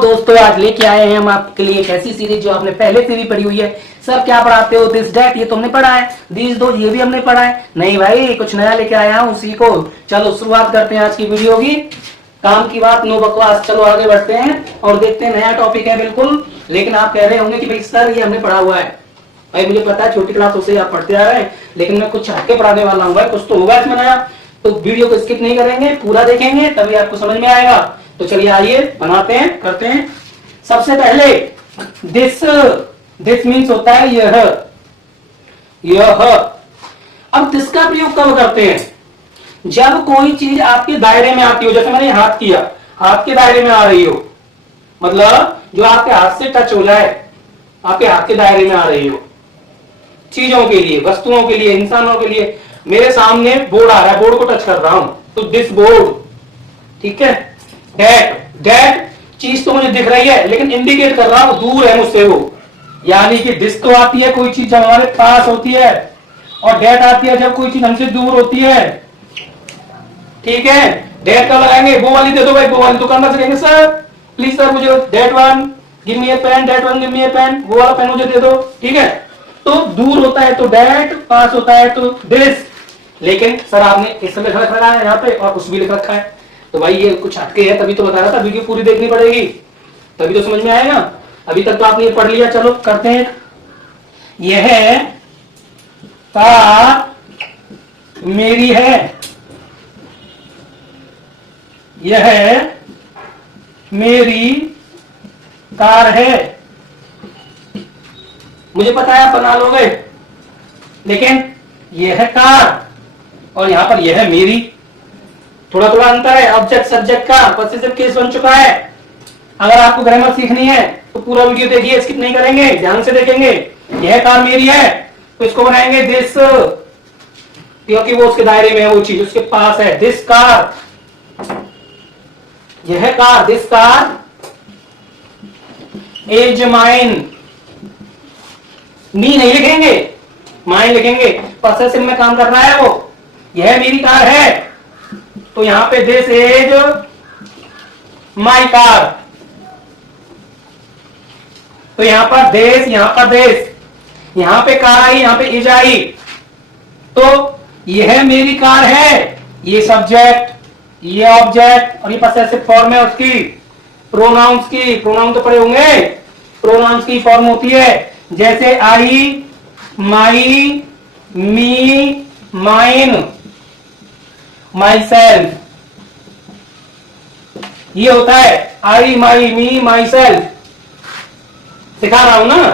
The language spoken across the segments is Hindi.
दोस्तों आज लेके आए हैं हम आपके लिए एक ऐसी सीरीज जो आपने पहले से भी पढ़ी हुई है। सर क्या पढ़ाते हो? दिस डेट ये तो हमने पढ़ा है, दिस दो ये भी हमने पढ़ा है। नहीं भाई कुछ नया लेके आया हूँ उसी को। चलो शुरुआत करते हैं आज की वीडियो की। काम की बात नो बकवास, चलो आगे बढ़ते हैं और देखते हैं। नया टॉपिक है बिल्कुल, लेकिन आप कह रहे होंगे कि भाई सर ये हमने पढ़ा हुआ है। भाई मुझे पता है छोटी क्लासों से आप पढ़ते आ रहे हैं, लेकिन मैं कुछ हटके पढ़ाने वाला हूँ भाई। कुछ तो होगा इसमें नया, तो वीडियो को स्किप नहीं करेंगे, पूरा देखेंगे तभी आपको समझ में आएगा। तो चलिए आइए बनाते हैं, करते हैं। सबसे पहले दिस मीन्स होता है यह। अब दिस का प्रयोग कब करते हैं? जब कोई चीज आपके दायरे में आती हो। जैसे मैंने हाथ किया, हाथ के दायरे में आ रही हो, मतलब जो आपके हाथ से टच हो जाए, आपके हाथ के दायरे में आ रही हो। चीजों के लिए, वस्तुओं के लिए, इंसानों के लिए। मेरे सामने बोर्ड आ रहा है, बोर्ड को टच कर रहा हूं तो दिस बोर्ड, ठीक है। डेट चीज तो मुझे दिख रही है, लेकिन इंडिकेट कर रहा हूं दूर है मुझसे वो। यानी कि दिस तो आती है कोई चीज जब हमारे पास होती है, और डेट आती है जब कोई चीज हमसे दूर होती है, ठीक है। डेट का लगाएंगे, वो वाली दे दो भाई, वो वाली दुकानदार से कहेंगे सर प्लीज सर मुझे that one give me a pen, that one give me a pen, वो वाला पेन मुझे दे दो, ठीक है। तो दूर होता है तो डेट, पास होता है तो दिस। लेकिन सर आपने इस समय लिख रखा है यहाँ पे और उस भी लिख रखा है, तो भाई ये कुछ हटके है, तभी तो बता रहा था। वीडियो पूरी देखनी पड़ेगी तभी तो समझ में आएगा। अभी तक तो आपने ये पढ़ लिया, चलो करते हैं। यह कार मेरी है, यह मेरी कार है। मुझे पता है आप बना लोगे, लेकिन यह कार और यहां पर यह मेरी, थोड़ा थोड़ा अंतर है। ऑब्जेक्ट सब्जेक्ट का पॉसेसिव केस बन चुका है। अगर आपको ग्रामर सीखनी है तो पूरा वीडियो देखिए, स्किप नहीं करेंगे, ध्यान से देखेंगे। यह कार मेरी है तो इसको बनाएंगे दिस, क्योंकि वो उसके दायरे में है, वो चीज उसके पास है। दिस कार, यह car, this car is mine. Me नहीं लिखेंगे, माइन लिखेंगे। पॉसेसिव में काम कर रहा है वो। यह मेरी कार है तो यहां पे दिस इज माई कार, तो यहां पर दिस, यहां पर दिस, यहां पे कार आई, यहां पे इज आई, तो यह मेरी कार है। ये सब्जेक्ट, ये ऑब्जेक्ट और ये पॉसेसिव फॉर्म है उसकी। प्रोनाउंस की, प्रोनाउन तो पढ़े होंगे, प्रोनाउंस की फॉर्म होती है जैसे आई, माई, मी, माइन, माई सेल्फ। ये होता है आई, माई, मी, माई सेल्फ। सिखा रहा हूं ना।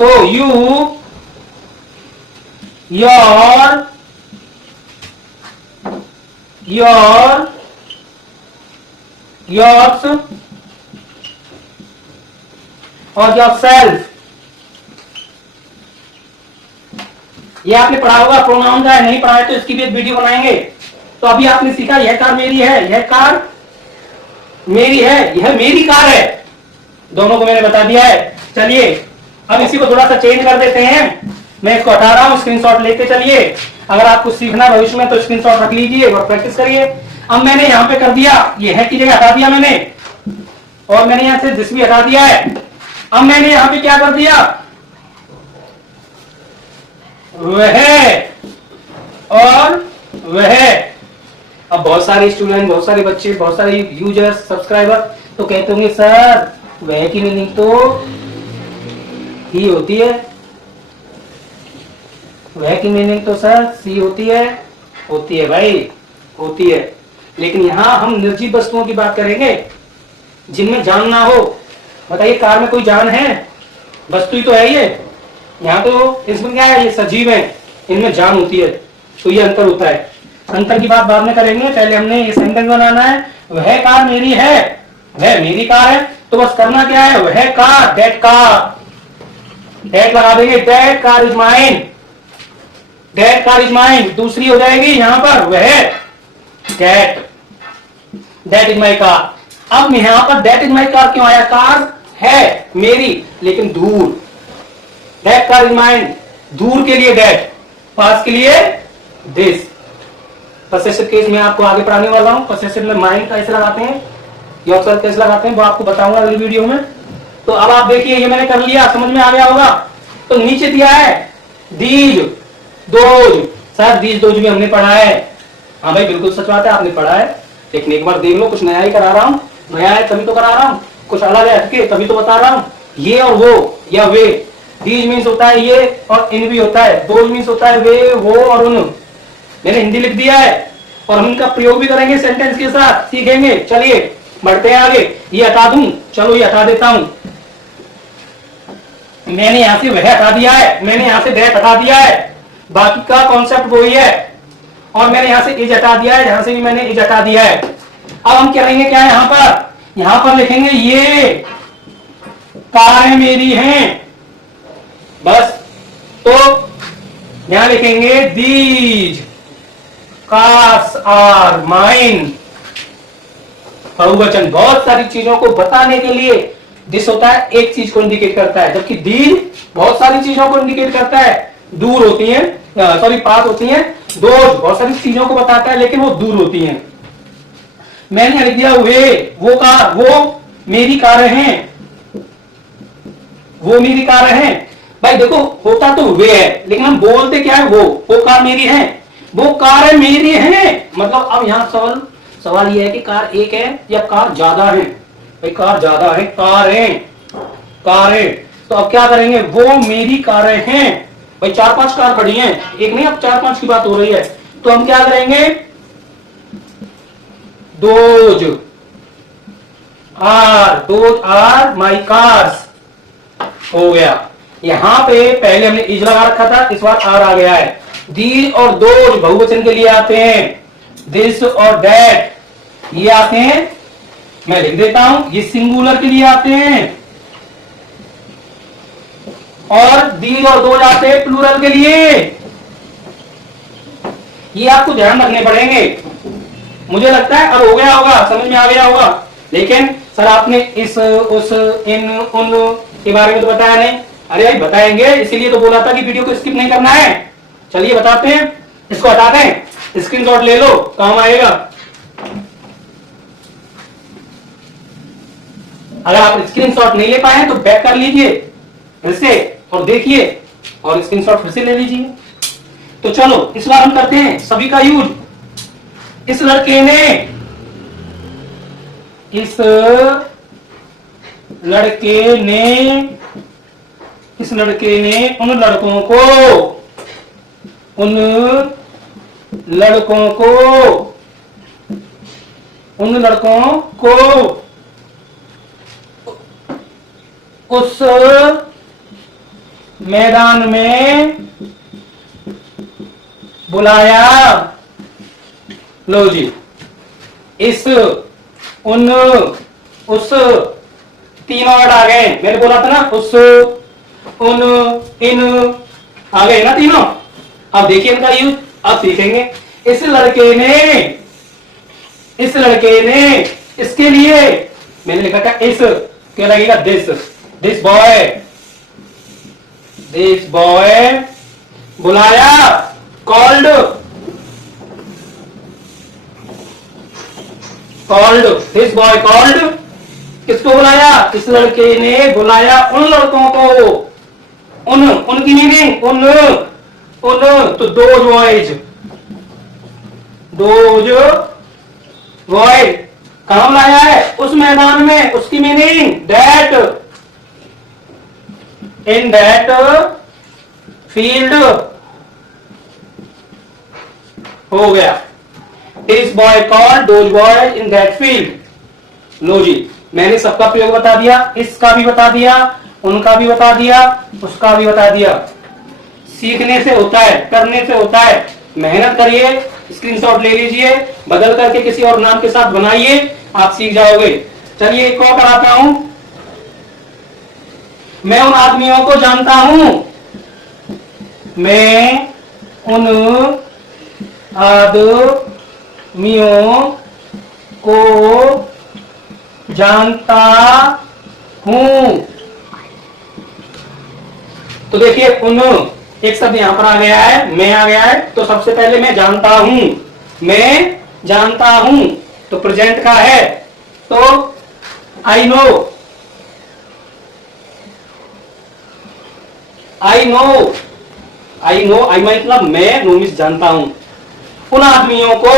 तो यू, योर, योर्स और योर सेल्फ। ये आपने पढ़ा होगा प्रोनाउन का है, नहीं पढ़ा है तो इसकी भी एक वीडियो बनाएंगे। तो अभी आपने सीखा यह कार मेरी है, यह कार मेरी है, यह मेरी कार है, दोनों को मैंने बता दिया है। चलिए अब इसी को थोड़ा सा चेंज कर देते हैं। मैं इसको हटा रहा हूं, स्क्रीनशॉट लेते चलिए। अगर आपको सीखना भविष्य में तो स्क्रीनशॉट रख लीजिए और प्रैक्टिस करिए। अब मैंने यहां पे कर दिया, यह की जगह हटा दिया मैंने, और मैंने यहां से दिस भी हटा दिया है। अब मैंने यहां पे क्या कर दिया, वह और वह। अब बहुत सारे स्टूडेंट, बहुत सारे बच्चे, बहुत सारे यूजर्स, सब्सक्राइबर तो कहते होंगे सर वह की मीनिंग तो ही होती है, वह की मीनिंग तो सर सी होती है। होती है भाई, होती है, लेकिन यहां हम निर्जीव वस्तुओं की बात करेंगे जिनमें जान ना हो। बताइए कार में कोई जान है? वस्तु ही तो है ये। यहाँ तो इसमें क्या है, ये सजीव है, इनमें जान होती है, तो ये अंतर होता है। अंतर की बात बाद में करेंगे, पहले हमने ये सेंटेंस बनाना है। वह कार मेरी है, वह मेरी कार है, तो बस करना क्या है, वह कार, दैट कार, दैट लगा देंगे, that car is mine, that car is mine. दूसरी हो जाएगी यहां पर वह, दैट इज माई कार। अब यहां पर दैट इज माई कार क्यों आया? कार है मेरी लेकिन दूर, दैट कार इज माइन, दूर के लिए दैट, पास के लिए दिस। पॉसेसिव केस में आपको आगे पढ़ाने वाला हूं। पॉसेसिव में माइन का ऐसे लगाते हैं, ये अक्षर कैसे लगाते हैं वो आपको बताऊंगा अगली वीडियो में। तो अब आप देखिए ये मैंने कर लिया, समझ में आ गया होगा। तो नीचे दिया है दीज दोज, शायद दीज दोज भी हमने पढ़ा है। हाँ भाई बिल्कुल सच बात है, आपने पढ़ा है, लेकिन एक बार देख लो, कुछ नया ही करा रहा हूँ, नया है तभी तो करा रहा हूँ, कुछ अलग है हटके तभी तो बता रहा हूँ। ये और वो या वे, दीज मीन्स होता है ये और इन भी होता है, दोज मीन्स होता है वे वो और उन। मैंने हिंदी लिख दिया है और हम इनका प्रयोग भी करेंगे सेंटेंस के साथ, सीखेंगे। चलिए बढ़ते हैं आगे। ये हटा दूं, चलो ये हटा देता हूं। मैंने यहां से वह हटा दिया है, मैंने यहां से दैट हटा दिया है, बाकी का कॉन्सेप्ट वही है। और मैंने यहां से इज हटा दिया है, यहां से भी मैंने इज हटा दिया है। अब हम करेंगे क्या है यहां पर लिखेंगे ये कारें मेरी हैं, बस। तो यहां लिखेंगे दीज कार्स आर माइन, बहुवचन। बहुत सारी चीजों को बताने के लिए दिस होता है, एक चीज को इंडिकेट करता है, जबकि दीज बहुत सारी चीजों को इंडिकेट करता है, दूर होती हैं, सॉरी पास होती हैं। दोज बहुत सारी चीजों को बताता है लेकिन वो दूर होती हैं। मैंने लिख दिया वे, वो कार, वो मेरी कारें हैं, वो मेरी कारें हैं। भाई देखो होता तो वे है लेकिन हम बोलते क्या है वो कार मेरी है, वो कारें मेरी हैं। मतलब अब यहाँ सवाल ये है कि कार एक है या कार ज्यादा है। भाई कार ज्यादा है, कारें। तो अब क्या करेंगे, वो मेरी कारें हैं। भाई 4-5 कार खड़ी हैं, एक नहीं, अब 4-5 की बात हो रही है। तो हम क्या करेंगे, दोज आर माई कार्स, हो गया। यहां पे पहले हमने इज लगा रखा था, इस बार आर आ गया है। दीज और दोज बहुवचन के लिए आते हैं, दिस और दैट ये आते हैं, मैं लिख देता हूं, ये सिंगुलर के लिए आते हैं। और दीज और दोज आते हैं प्लूरल के लिए। ये आपको ध्यान रखने पड़ेंगे। मुझे लगता है अब हो गया होगा, समझ में आ गया होगा। लेकिन सर आपने इस उस इन उन के बारे में तो बताया नहीं। अरे भाई बताएंगे, इसीलिए तो बोला था कि वीडियो को स्किप नहीं करना है। चलिए बताते हैं, इसको हटा दें, स्क्रीनशॉट ले लो, काम आएगा। अगर आप स्क्रीनशॉट नहीं ले पाए तो बैक कर लीजिए फिर से और देखिए और स्क्रीनशॉट फिर से ले लीजिए। तो चलो इस बार हम करते हैं सभी का यूज। इस लड़के ने उन लड़कों को उस मैदान में बुलाया। लो जी, उस तीन वर्ड आ गए। मैंने बोला था ना, उस उन इन आ गए ना तीनों। अब देखिए इनका यूज अब सीखेंगे। इस लड़के ने इसके लिए मैंने लिखा था इस, क्या लगेगा, दिस बॉय बुलाया, कॉल्ड दिस बॉय कॉल्ड, किसको बुलाया, इस लड़के ने बुलाया उन लड़कों को। उनकी मीनिंग तो दोज बॉय कहां लाया है, उस मैदान में। उसकी meaning that, in that field, हो गया। This boy called those boy in that field. लो जी, मैंने सबका प्रयोग बता दिया, इसका भी बता दिया, उनका भी बता दिया, उसका भी बता दिया। सीखने से होता है, करने से होता है। मेहनत करिए, स्क्रीनशॉट ले लीजिए, बदल करके किसी और नाम के साथ बनाइए, आप सीख जाओगे। चलिए एक और कराता हूं। मैं उन आदमियों को जानता हूं, मैं उन आदमियों को जानता हूं। तो देखिए उन, एक शब्द यहां पर आ गया है, मैं आ गया है। तो सबसे पहले मैं जानता हूं, तो प्रेजेंट का है। तो I know, I know, I know, I मतलब मैं, नो मीन्स जानता हूं। उन आदमियों को,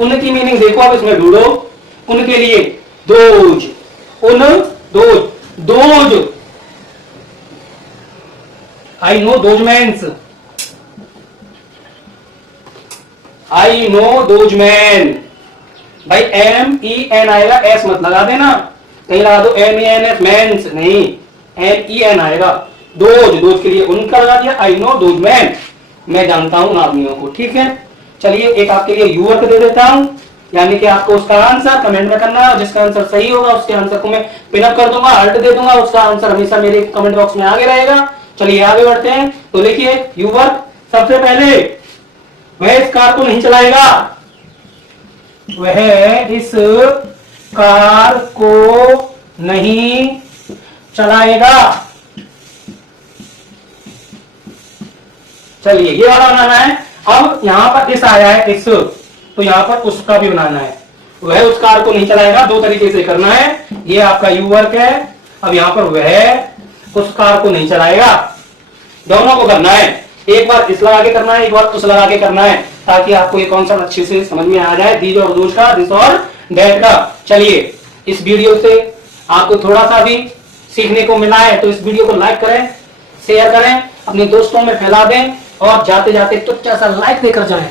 उनकी मीनिंग देखो आप इसमें ढूंढो, उनके लिए दोज, उन those, those, I know those mans, I know those man. भाई एम ई एन आएगा, एस मत लगा देना, कहीं लगा दो M E N S, mans नहीं, एम ई एन आएगा। दोज, दोज के लिए उनका लगा दिया, आई नो दोज मैन, मैं जानता हूं उन आदमियों को। ठीक है, चलिए एक आपके लिए यू वर्क दे देता हूं, यानी कि आपको उसका आंसर कमेंट में करना है, जिसका आंसर सही होगा उसके आंसर को मैं पिनअप कर दूंगा, हर्ट दे दूंगा, उसका आंसर हमेशा मेरे कमेंट बॉक्स में आगे रहेगा। चलिए आगे बढ़ते हैं, तो लिखिए यू वर्क। सबसे पहले वह इस कार को नहीं चलाएगा, वह इस कार को नहीं चलाएगा। चलिए ये वाला बनाना है। अब यहां पर इस आया है इस, तो यहां पर उसका भी बनाना है, वह उस कार को नहीं चलाएगा। दो तरीके से करना है, ये आपका यू वर्क है। अब यहां पर वह उस कार को नहीं चलाएगा, दोनों को करना है, एक बार इस लगा के करना है, एक बार उस लगा के करना है, ताकि आपको ये कॉन्सेप्ट अच्छे से समझ में आ जाए, दीज और दोज का, दिस और डेट का। चलिए इस वीडियो से आपको थोड़ा सा भी सीखने को मिला है, तो इस वीडियो को लाइक करें, शेयर करें, अपने दोस्तों में फैला दें, और जाते जाते तुच्चा सा लाइक देकर जाएं।